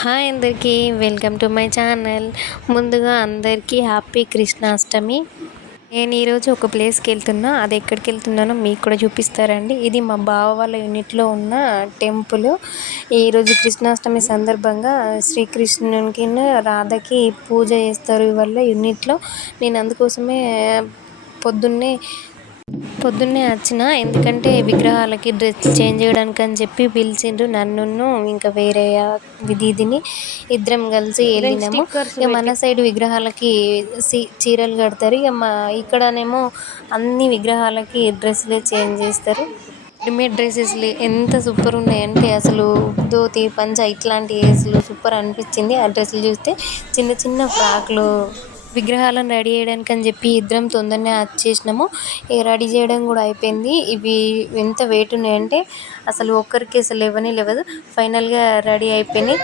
Hi అందరికీ welcome to my channel. ముందుగా అందరికీ హ్యాపీ కృష్ణాష్టమి. నేను ఈరోజు ఒక ప్లేస్కి వెళ్తున్నా. అది ఎక్కడికి వెళ్తున్నానో మీకు కూడా చూపిస్తారండి. ఇది మా బావ వాళ్ళ యూనిట్లో ఉన్న టెంపుల్. ఈరోజు కృష్ణాష్టమి సందర్భంగా శ్రీకృష్ణునికి రాధకి పూజ చేస్తారు వాళ్ళ యూనిట్లో. నేను అందుకోసమే పొద్దున్నే పొద్దున్నే వచ్చిన, ఎందుకంటే విగ్రహాలకి డ్రెస్ చేంజ్ చేయడానికి అని చెప్పి పిలిచిండ్రు నన్ను ఇంకా వేరే దీదిని. ఇద్దరం కలిసి వెళ్ళినాము. ఇక మన సైడ్ విగ్రహాలకి చీరలు కడతారు, ఇక ఇక్కడనేమో అన్ని విగ్రహాలకి డ్రెస్సులే చేంజ్ చేస్తారు. రెడీమేడ్ డ్రెస్సెస్లు ఎంత సూపర్ ఉన్నాయంటే అసలు ధోతి పంచ ఇట్లాంటి అసలు సూపర్ అనిపించింది. ఆ డ్రెస్సులు చూస్తే చిన్న చిన్న ఫ్రాక్లు విగ్రహాలను రెడీ చేయడానికి అని చెప్పి ఇద్దరం తొందరనే వచ్చేసినాము. ఇక రెడీ చేయడం కూడా అయిపోయింది. ఇవి ఎంత వెయిట్ ఉన్నాయంటే అసలు ఒక్కరికి అసలు లేవదు. ఫైనల్గా రెడీ అయిపోయినాయి.